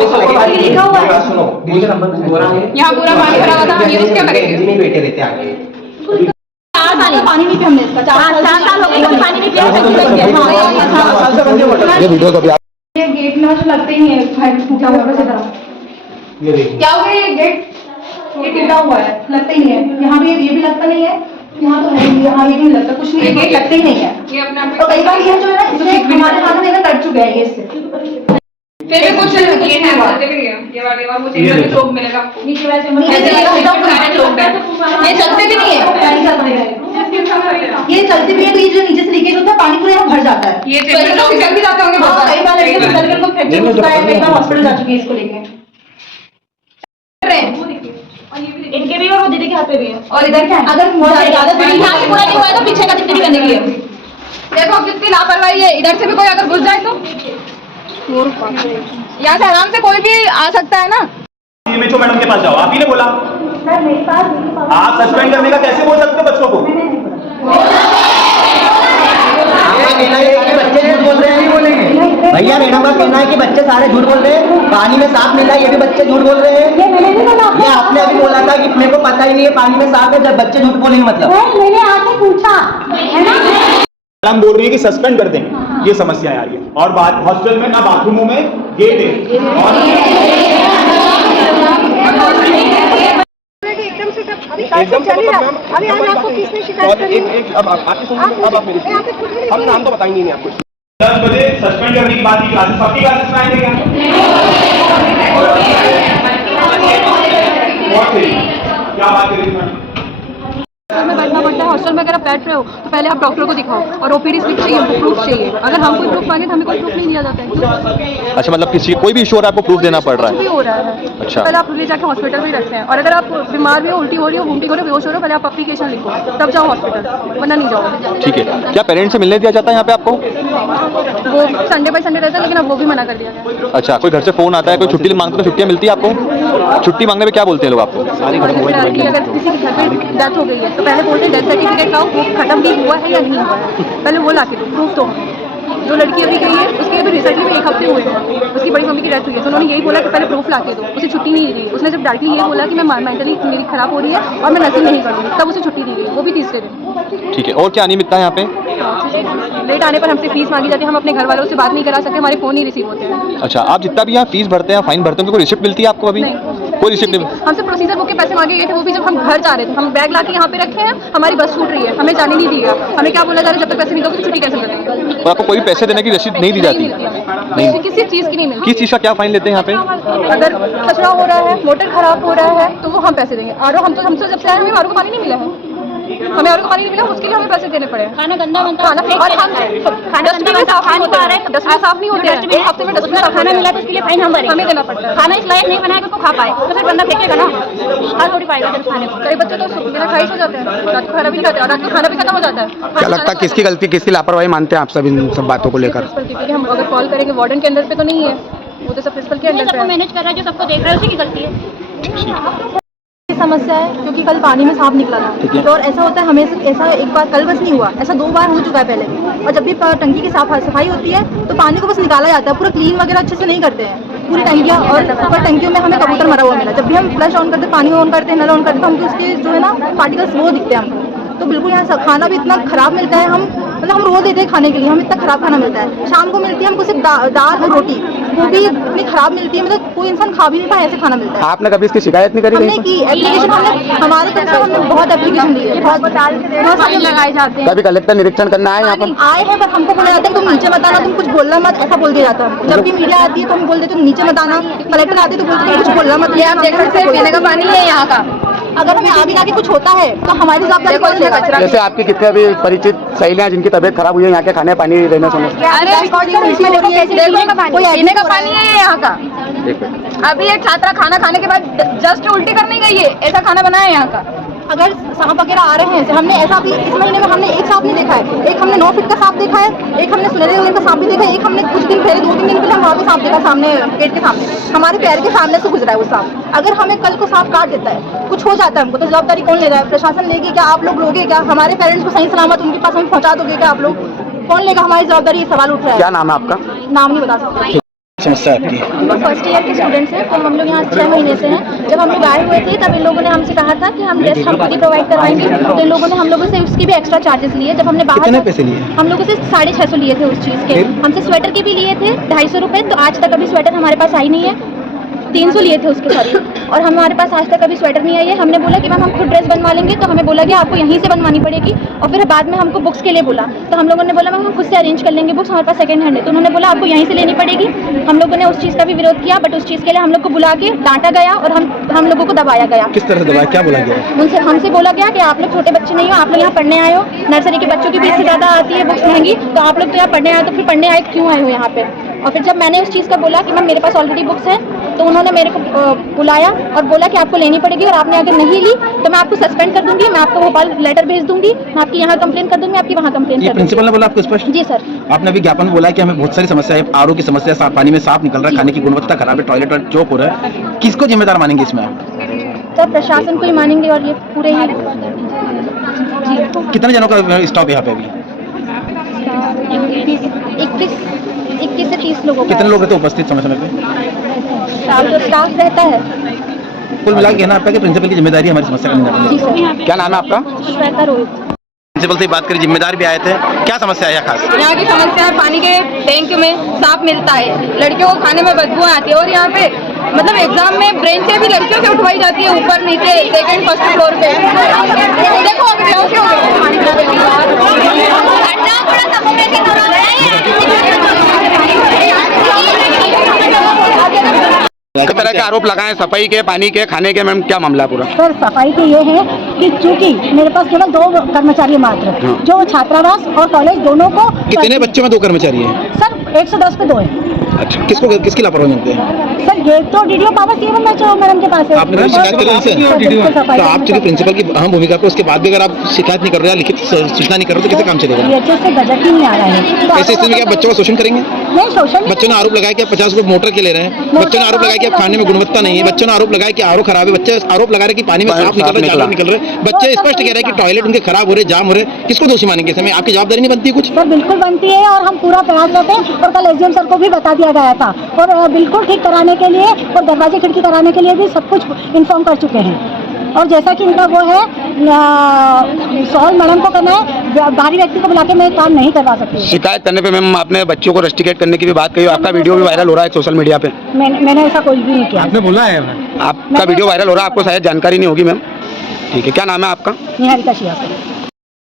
लिखा हुआ है, सुनो यहाँ पूरा पानी भरा हुआ था, हम यूज क्या करेंगे? बैठे रहते आगे। 4 साल पानी नहीं पिया हमने इसका, 4 साल हो गए पानी नहीं पिया। ये वीडियो कभी ये गेट में जो लगते ही है फाइट टूटा हुआ है क्या हो गया? ये गेट टूटा हुआ है, लगता ही नहीं है। यहाँ भी ये भी लगता नहीं है, यहाँ तो है, यहाँ ये भी नहीं लगता, कुछ नहीं, गेट लगते ही नहीं है। ये अपने आप तो कई बार ये जो है ना, इससे हमारे हाथ में कट चुके हैं ये इससे। फिर भी कुछ ये है बोलते भी है, ये वाले और मुझे इसमें चोक मिलेगा नीचे वाले से मुझे सारे चोक है, ये चलते भी नहीं है, ये चलते भी है तो ये जो नीचे से लीकेज होता है पानी पूरे यहाँ भर जाता है। ये फिसल भी जाते होंगे बहुत हाँ, कई बार ऐसे फिसल के उनको फ्रैक्चर होता है, कई बार हॉस्पिटल जा चुके हैं इसको लेके। इनके भी और वो दीदी के हाथ पे भी है। और इधर क्या है? अगर ज्यादा यहाँ से पूरा नहीं हुआ है तो पीछे का जितनी भी गंदगी है। देखो कितनी लापरवाही है, इधर से भी कोई अगर घुस जाए तो यहाँ से आराम से कोई भी आ सकता है ना। सीएमएचओ मैडम के पास जाओ, आप ही ने बोला। सर मेरे पास आप सस्पेंड करने का कैसे बोल सकते हो बच्चों को? बच्चे झूठ बोल रहे हैं, नहीं बोलेंगे भैया। मैडम का कहना है कि बच्चे सारे झूठ बोल रहे हैं, पानी में सांप मिला ये भी बच्चे झूठ बोल रहे हैं। ये आपने अभी बोला था कि मेरे को पता ही नहीं है पानी में सांप है, जब बच्चे झूठ बोलेंगे मतलब। मैंने आके पूछा है ना, मैडम बोल रही है कि सस्पेंड कर दें, ये समस्या आ रही है। और बात हॉस्टल में ना बाथरूमों में गेट है और एकदम से अभी आज आपको किसने शिकायत करी? अब आपकी सुनिए, अब आप मेरी सुनिए। हम नाम तो बताएंगे नहीं आपको। 10 बजे सस्पेंड करने की बात की क्लासेस, सबकी क्लासेस में आएंगे क्या? क्या बात करेंगे मैडम? हॉस्टल में बैठना पड़ता है, हॉस्टल में अगर आप बैठ रहे हो तो पहले आप डॉक्टर को दिखाओ और ओपीडी स्लिप चाहिए, हमको प्रूफ चाहिए। अगर हम कोई प्रूफ मांगे तो हमें कोई प्रूफ नहीं दिया जाता है। अच्छा, मतलब किसी कोई भी इशू हो रहा है आपको प्रूफ देना पड़ रहा कुछ भी है? हो रहा है अच्छा। पहले आप ले जाके हॉस्पिटल में रखते हैं, और अगर आप बीमार भी हो, उल्टी हो रही हो, वोमिटिंग हो रही हो, बेहोश हो रहे हो, पहले आप एप्लीकेशन लिखो तब जाओ हॉस्पिटल, वरना नहीं जाओ। ठीक है, क्या पेरेंट्स से मिलने दिया जाता है यहाँ पे आपको? वो संडे बाई संडे रहता है, लेकिन अब वो भी मना कर दिया गया। अच्छा, कोई घर से फोन आता है, कोई छुट्टी मांगते तो छुट्टियाँ मिलती है आपको? छुट्टी मांगने में क्या बोलते हैं लोग आपको? कि अगर किसी के घर पे डेथ हो गई है तो पहले बोलते हैं डेथ सर्टिफिकेट लाओ, वो खत्म भी हुआ है या नहीं हुआ है, पहले वो ला के दो, प्रूफ तो। जो लड़की अभी गई है उसके अभी रिसेंटली में 1 हफ्ते हुए हैं, उसकी बड़ी मम्मी की डेथ हुई है, तो उन्होंने यही बोला कि पहले प्रूफ ला के दो। उसे छुट्टी नहीं दी गई, उसने जब डायरेक्टली ये बोला कि मैं मेंटली मेरी खराब हो रही है और मैं नर्सिंग नहीं करूँगी, तब उसे छुट्टी दी गई, वो भी तीसरे दिन। ठीक है, और क्या अनियमितता है यहाँ पे? लेट आने पर हमसे फीस मांगी जाती है, हम अपने घर वालों से बात नहीं करा सकते, हमारे फ़ोन नहीं रिसीव होते हैं। अच्छा, आप जितना भी यहाँ फीस भरते हैं, फाइन भरते हैं, तो कोई रिसिप्ट मिलती है आपको अभी? कोई रिसिप्ट नहीं। हमसे प्रोसीजर बुक के पैसे मांगे गए थे, वो भी जब हम घर जा रहे थे। हम बैग ला के यहाँ पे रखे हैं, हमारी बस छूट रही है, हमें जाने नहीं दिया। हमें क्या बोला जा रहा है, जब तक पैसे नहीं दोगे तो छुट्टी कैसे करेंगे? और आपको कोई पैसे देने की रसीद नहीं दी जाती? नहीं, किसी चीज़ की नहीं मिलती। किस चीज़ का क्या फाइन लेते हैं यहाँ पे? अगर कचरा हो रहा है, मोटर खराब हो रहा है, तो वो हम पैसे देंगे। आरओ हम तो हमसे जब से आए हमें आरओ का पानी नहीं मिला है, हमें आरओ का पानी नहीं मिला, उसके लिए हमें पैसे देने पड़े। खाना गंदा बनता खाना और हम डस्टबिन में साफ नहीं होता है, डस्टबिन साफ नहीं होते हैं, हफ्ते में डस्टबिन खाना मिला तो उसके लिए फाइन हमें देना पड़ता है। खाना इस लायक नहीं बनाया तो खा पाए तो फिर बंदा फेंकेगा ना, खा थोड़ी पाएगा फिर खाने को। कई बच्चे तो बिना खाई सो जाते हैं, रात को खाना भी नहीं खाते और रात को खाना भी खत्म हो जाता है। क्या लगता है किसकी गलती, किसकी लापरवाही मानते हैं आप सब इन सब बातों को लेकर? क्योंकि हम अगर कॉल करेंगे वार्डन के अंदर पे तो नहीं है, वो तो सब प्रिंसिपल के अंदर पे सबको मैनेज कर रहा है, जो सबको देख रहा है उसी की गलती है। समस्या है क्योंकि कल पानी में सांप निकला था, तो और ऐसा होता है हमें, ऐसा एक बार कल बस नहीं हुआ, ऐसा 2 बार हो चुका है पहले भी। और जब भी टंकी की सफाई होती है तो पानी को बस निकाला जाता है, पूरा क्लीन वगैरह अच्छे से नहीं करते हैं पूरी टंकियाँ। और ऊपर टंकियों में हमें कबूतर मरा हुआ मिला, जब भी हम फ्लश ऑन करते, पानी ऑन करते हैं, नल ऑन करते हैं, तो हमको उसके जो है ना पार्टिकल्स वो दिखते हैं हमको। तो बिल्कुल यहाँ खाना भी इतना खराब मिलता है, हम मतलब हम रोज देते हैं खाने के लिए, हमें इतना खराब खाना मिलता है। शाम को मिलती है हमको सिर्फ दाल और रोटी, वो भी इतनी खराब मिलती है, मतलब कोई इंसान खा भी नहीं पाए, ऐसे खाना मिलता है। आपने कभी इसकी शिकायत नहीं करी? हमने की एप्लीकेशन, हमारे तरफ से हमने बहुत एप्लीकेशन दी है, बहुत सारे लगाए जाते हैं। कभी कलेक्टर निरीक्षण करना है यहाँ पर? आए हैं, पर हमको बोला जाता है तुम नीचे मत आना, तुम कुछ बोलना मत, ऐसा बोल दिया जाता है। जब भी मीडिया आती है तो हम बोल देते तुम नीचे मत आना, कलेक्टर आते तो बोलते कुछ बोलना मत। ये आप देख सकते हैं, पीने का पानी है यहाँ का। अगर हमें आगे जाके कुछ होता है तो हमारी जवाबदारी कौन लेगा? जैसे आपकी कितने अभी परिचित सहेलियां जिनकी तबीयत खराब हुई है यहाँ के खाने पानी रहने से? अरे पीने का पानी है यहाँ का। अभी एक छात्रा खाना खाने के बाद जस्ट उल्टी करने गई है, ऐसा खाना बनाया है यहाँ का। अगर सांप वगैरह आ रहे हैं, हमने ऐसा भी इस महीने में हमने एक सांप नहीं देखा है, एक हमने 9 फीट का सांप देखा है, एक हमने सुनहरे रंग का सांप भी देखा है, एक हमने कुछ दिन पहले 2-3 दिन पहले हम वहाँ पे सांप देखा, सामने गेट के सामने, हमारे पैर के सामने से गुजरा है वो सांप। अगर हमें कल को सांप काट देता है, कुछ हो जाता है हमको, तो जवाबदारी कौन ले रहा है? प्रशासन लेगी क्या? आप लोग लोगे क्या? हमारे पेरेंट्स को सही सलामत उनके पास हम पहुँचा दोगे क्या आप लोग? कौन लेगा हमारी जवाबदारी? ये सवाल उठ रहा है। क्या नाम है आपका? नाम नहीं बता सकते। समस्या है आपकी? हम लोग फर्स्ट ईयर के स्टूडेंट्स हैं, तो हम लोग यहाँ 6 महीने से हैं। जब हम लोग आए हुए थे तब इन लोगों ने हमसे कहा था कि हम गेस्ट हम खुद ही प्रोवाइड करवाएंगे, तो इन लोगों ने हम लोगों से उसकी भी एक्स्ट्रा चार्जेस लिए। जब हमने बाहर कितने पैसे लिए? हम लोगों से 650 लिए थे उस चीज़ के। हमसे स्वेटर के भी लिए थे 250 रुपये, तो आज तक अभी स्वेटर हमारे पास आई नहीं है। 300 लिए थे उसके सॉरी, और हमारे पास आज तक अभी स्वेटर नहीं आई है। हमने बोला कि मैम हम खुद ड्रेस बनवा लेंगे, तो हमें बोला कि आपको यहीं से बनवानी पड़ेगी। और फिर बाद में हमको बुक्स के लिए बोला, तो हम लोगों ने बोला मैम हम खुद से अरेंज कर लेंगे बुक्स, हमारे पास सेकंड हैंड है। तो उन्होंने बोला आपको यहीं से लेनी पड़ेगी। हम लोगों ने उस चीज़ का भी विरोध किया, बट उस चीज़ के लिए हम लोग को बुला के डांटा गया और हम लोगों को दबाया गया। किस तरह से दबाया, क्या बोला गया? उनसे हमसे बोला गया कि आप लोग छोटे बच्चे नहीं हो, आप लोग यहाँ पढ़ने आए हो, नर्सरी के बच्चों की फीस से ज़्यादा आती है बुक्स महंगी, तो आप लोग तो यहाँ पढ़ने आए, तो फिर पढ़ने आए क्यों आए हो यहाँ पे। और फिर जब मैंने उस चीज़ का बोला कि मैम मेरे पास ऑलरेडी बुक्स है, तो उन्होंने मेरे को बुलाया और बोला कि आपको लेनी पड़ेगी, और आपने अगर नहीं ली तो मैं आपको सस्पेंड कर दूंगी, मैं आपको भोपाल लेटर भेज दूंगी, मैं आपकी यहाँ कंप्लेन कर दूंगी, आपकी वहाँ कंप्लेन कर दूंगी। प्रिंसिपल ने बोला आपको स्पष्ट? जी सर। आपने अभी ज्ञापन में बोला है कि हमें बहुत सारी समस्या है, आरओ की समस्या है, साफ पानी में साफ निकल रहा है, खाने की गुणवत्ता खराब है, टॉयलेट और चौक हो रहा है, किसको जिम्मेदार मानेंगे इसमें आप? सर प्रशासन को ही मानेंगे, और ये पूरे ही जी कितने जनों का स्टॉप है यहाँ पे अभी? 21 से 30 लोगों का कितने लोग रहते हैं उपस्थित समय समय पे? स्टाफ रहता है। कुल मिला के कहना आपका कि प्रिंसिपल की जिम्मेदारी है हमारी समस्या का निराकरण। जी सर। क्या नाम है आपका? श्वेता रोहित। प्रिंसिपल से बात करें, जिम्मेदार भी आए थे, क्या समस्या है यहाँ खास? यहाँ की समस्या है पानी के टैंक में साफ मिलता है, लड़कियों को खाने में बदबू आती है, और यहाँ पे मतलब एग्जाम में ब्रेंचें भी लड़कियों से उठवाई जाती है ऊपर नीचे सेकंड फर्स्ट फ्लोर पे। देखो अभी बेहोश हो किस तरह के आरोप लगाए सफाई के, पानी के, खाने के? मैम क्या मामला है पूरा? सर सफाई की ये है कि चूंकि मेरे पास केवल 2 कर्मचारी मात्र, जो छात्रावास और कॉलेज दोनों को। कितने बच्चों में 2 कर्मचारी हैं? सर 110 पे 2 है। अच्छा, किसकी लापरवाही मानते हैं? सर ये तो डीडीओ पावर सीएम मैडम के पास है। आपने शिकायत करी इनसे? तो आप चूंकि प्रिंसिपल की अहम भूमिका पे, उसके बाद भी अगर आप शिकायत नहीं कर रहे हैं, लिखित सूचना नहीं कर रहे, तो कैसे काम चलेगा? बीएचएस से बजट ही नहीं आ रहा है। तो ऐसे स्थिति में क्या आप बच्चों का शोषण करेंगे? नहीं शोषण। बच्चों ने आरोप लगाया कि आप 50 रुपए मोटर के ले रहे हैं, बच्चों ने आरोप लगाया कि आप खाने में गुणवत्ता नहीं है, बच्चों ने आरोप लगाया कि आरओ खराब है, बच्चे आरोप लगा रहे कि पानी में साफ निकल रहा है, जालर निकल रहे हैं, बच्चे स्पष्ट कह रहे हैं कि टॉयलेट उनके खराब हो रहे, जाम हो रहे। किसको दोषी मानेंगे? इसमें आपकी जवाबदारी नहीं बनती कुछ? सर बिल्कुल बनती है, और हम पूरा प्रयास करते हैं, और कल एसडीएम सर को भी बता दिया गया था, और बिल्कुल ठीक कराने के लिए और दरवाजे खिड़की कराने के लिए भी सब कुछ इन्फॉर्म कर चुके हैं। और जैसा कि इनका वो है सॉल्व मैडम को करना है, बाहरी व्यक्ति को बुला के मैं काम नहीं करवा सकती। शिकायत करने पे मैम आपने बच्चों को रस्टिकेट करने की भी बात कही, आपका वीडियो भी वायरल हो रहा है सोशल मीडिया पे। मैंने ऐसा कोई भी नहीं किया। आपने बोला है? आपका वीडियो वायरल हो रहा है, आपको शायद जानकारी नहीं होगी मैम। ठीक है, क्या नाम है आपका? निहारिका शिया।